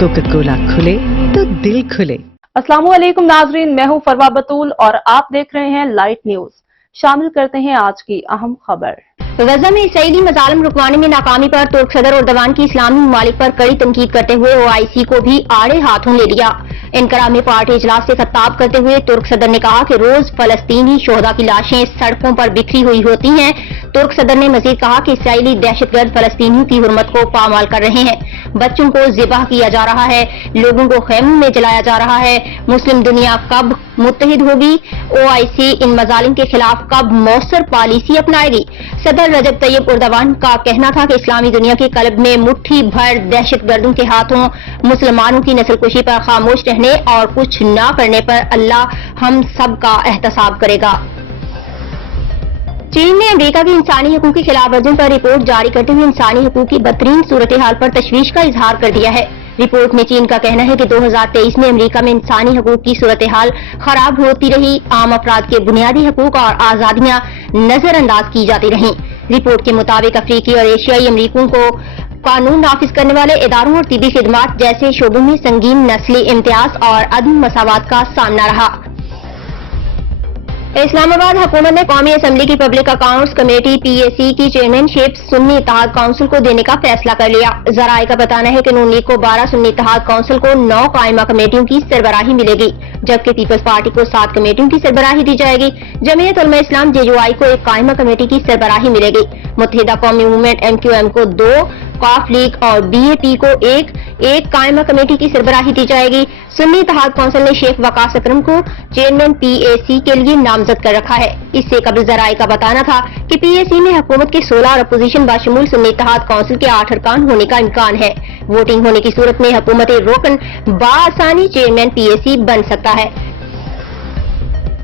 Coca Cola खुले तो दिल खुले। अस्सलाम वालेकुम नाजरीन, मैं हूं फरवा बतूल और आप देख रहे हैं लाइट न्यूज। शामिल करते हैं आज की अहम खबर। गजा में इसराइली मजालिम रुकवाने में नाकामी पर तुर्क सदर एर्दोगान की इस्लामी ममालिक पर कड़ी तनकीद करते हुए OIC को भी आड़े हाथों ले लिया। एनकरा में पार्टी इजलास से खिताब करते हुए तुर्क सदर ने कहा कि रोज फलस्तीनी शोहदा की लाशें सड़कों पर बिखरी हुई होती हैं। तुर्क सदर ने मजीद कहा कि इसराइली दहशतगर्द फलस्तीनियों की हुर्मत को पामाल कर रहे हैं, बच्चों को ज़िबाह किया जा रहा है, लोगों को खेमों में जलाया जा रहा है। मुस्लिम दुनिया कब मुत्तहिद होगी? OIC इन मजालिम के खिलाफ कब मौसर पॉलिसी अपनाएगी? सदर रजब तैयब एर्दोगान का कहना था कि इस्लामी दुनिया के कल्ब में मुट्ठी भर दहशतगर्दों के हाथों मुसलमानों की नस्लकुशी पर खामोश रहने और कुछ न करने पर अल्लाह हम सब का एहतसाब करेगा। चीन ने अमेरिका की इंसानी हकूक की खिलाफ वर्जियों पर रिपोर्ट जारी करते हुए इंसानी हकूक की बदतरीन सूरत हाल पर तशवीश का इजहार कर दिया है। रिपोर्ट में चीन का कहना है कि 2023 में अमेरिका में इंसानी हकूक की सूरत हाल खराब होती रही, आम अफराद के बुनियादी हकूक और आजादियां नजरअंदाज की जाती रहीं। रिपोर्ट के मुताबिक अफ्रीकी और एशियाई अमरीकियों को कानून नाफिज करने वाले इदारों और तिबी खिदमात जैसे शोबों में संगीन नस्ली इम्तियाज और अदम मसावात का सामना रहा। इस्लामाबाद हुकूमत ने कौमी असम्बली की पब्लिक अकाउंट्स कमेटी PAC की चेयरमैनशिप सुन्नी इत्तेहाद काउंसिल को देने का फैसला कर लिया। जराये का बताना है कि नून लीग को 12, सुन्नी इत्तेहाद काउंसिल को 9 कायमा कमेटियों की सरबराही मिलेगी, जबकि पीपल्स पार्टी को 7 कमेटियों की सरबराही दी जाएगी। जमीयत उलमा इस्लाम JUI को 1 कायमा कमेटी की सरबराही मिलेगी। मुत्तहिदा कौमी मूवमेंट MQM को 2, काफ लीग और BAP को 1 कायमा कमेटी की सरबराही दी जाएगी। सुन्नी इत्तेहाद काउंसिल ने शेख वकास अकरम को चेयरमैन PAC के लिए नामजद कर रखा है। इससे कबल जराये का बताना था कि PAC में हुकूमत के 16 और अपोजिशन बाशमूल सुन्नी इत्तेहाद काउंसिल के 8 अरकान होने का इम्कान है। वोटिंग होने की सूरत में हुकूमत रोकन बाआसानी चेयरमैन PAC बन सकता है।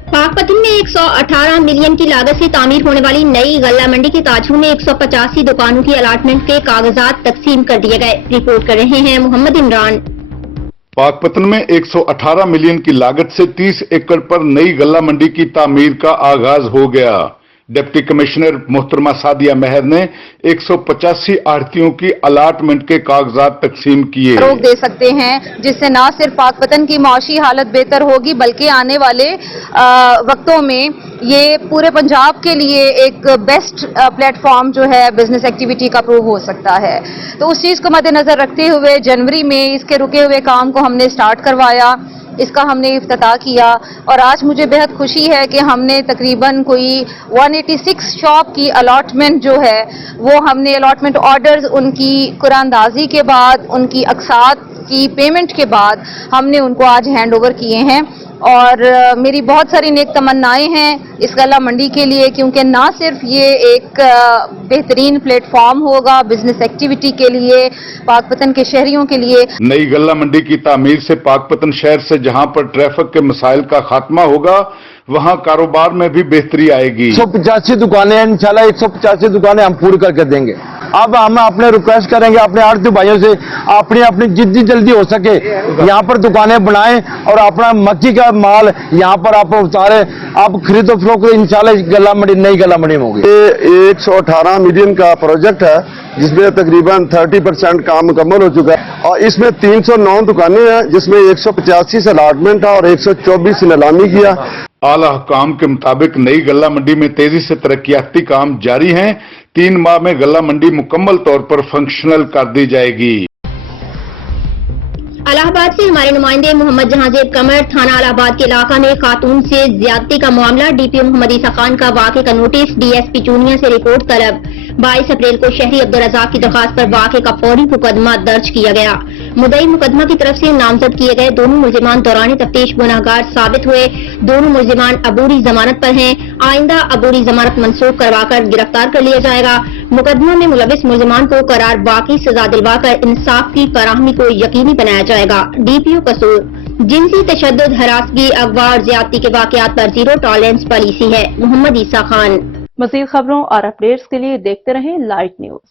पाकपतन में 118 मिलियन की लागत से तामीर होने वाली नई गल्ला मंडी के ताजू में 185 दुकानों की अलाटमेंट के कागजात तकसीम कर दिए गए। रिपोर्ट कर रहे हैं मोहम्मद इमरान। पाकपतन में 118 मिलियन की लागत से 30 एकड़ पर नई गल्ला मंडी की तामीर का आगाज हो गया। डिप्टी कमिश्नर मोहतरमा सादिया मेहर ने 185 आढ़तियों की अलाटमेंट के कागजात तकसीम किए। रोक दे सकते हैं, जिससे न सिर्फ पाकपतन की माशी हालत बेहतर होगी बल्कि आने वाले वक्तों में ये पूरे पंजाब के लिए एक बेस्ट प्लेटफॉर्म जो है बिजनेस एक्टिविटी का प्रूव हो सकता है। तो उस चीज़ को मद्देनजर रखते हुए जनवरी में इसके रुके हुए काम को हमने स्टार्ट करवाया, इसका हमने इफ्तिताह किया और आज मुझे बेहद खुशी है कि हमने तकरीबन कोई 186 शॉप की अलॉटमेंट जो है वो हमने अलॉटमेंट ऑर्डर्स उनकी कुरानदाजी के बाद, उनकी अक्सात की पेमेंट के बाद हमने उनको आज हैंड ओवर किए हैं। और मेरी बहुत सारी नेक तमन्नाएं हैं इस गल्ला मंडी के लिए, क्योंकि ना सिर्फ ये एक बेहतरीन प्लेटफॉर्म होगा बिजनेस एक्टिविटी के लिए, पाकपतन के शहरियों के लिए। नई गल्ला मंडी की तामीर से पाकपतन शहर से जहां पर ट्रैफिक के मसाइल का खात्मा होगा वहां कारोबार में भी बेहतरी आएगी। 185 दुकानें हैं, इंशाल्लाह 185 दुकानें हम पूरी करके देंगे। अब हम अपने रिक्वेस्ट करेंगे अपने आढ़ती भाइयों से अपनी जितनी जल्दी हो सके यहाँ पर दुकानें बनाएं और अपना मक्की का माल यहाँ पर आप उतारे, आप खरीदो फरोख्त इंशाल्लाह गल्ला मंडी नई गल्ला मंडी में होगी। ये 118 मिलियन का प्रोजेक्ट है जिसमें तकरीबन 30% काम मुकम्मल हो चुका है और इसमें 309 दुकानें हैं जिसमें 185 से अलॉटमेंट है और 124 से नीलामी किया। आला हुकाम के मुताबिक नई गल्ला मंडी में तेजी से तरक्याती काम जारी हैं। 3 माह में गल्ला मंडी मुकम्मल तौर पर फंक्शनल कर दी जाएगी। इलाहाबाद से हमारे नुमाइंदे मोहम्मद जहांजेब कमर थाना इलाहाबाद के इलाका में खातून से ज्यादती का मामला, DPO मोहम्मद ईसा खान का वाक़े का नोटिस, DSP चूनिया से रिपोर्ट तलब। 22 अप्रैल को शहरी अब्दुल रज़ाक की दरखास्त पर वाक़े का फौरी मुकदमा दर्ज किया गया। मुद्दई मुकदमा की तरफ से नामजद किए गए दोनों मुल्जिमान दौरान तफ्तीश गुनाहगार साबित हुए। दोनों मुल्जिमान अबूरी जमानत पर हैं। आइंदा अबूरी जमानत मनसूख करवाकर गिरफ्तार कर लिया जाएगा। मुकदमा में मुलविस मुल्जिमान को करार वाक़ई सजा दिलवाकर इंसाफ की फराहमी को यकीनी बनाया जाएगा। DPO कसूर जिनसी तशद्दुद, हरासगी, अगवा और ज्यादती के वाकयात पर 0 टॉलरेंस पॉलिसी है। मोहम्मद ईसा खान। मज़ीद खबरों और अपडेट्स के लिए देखते रहें लाइट न्यूज।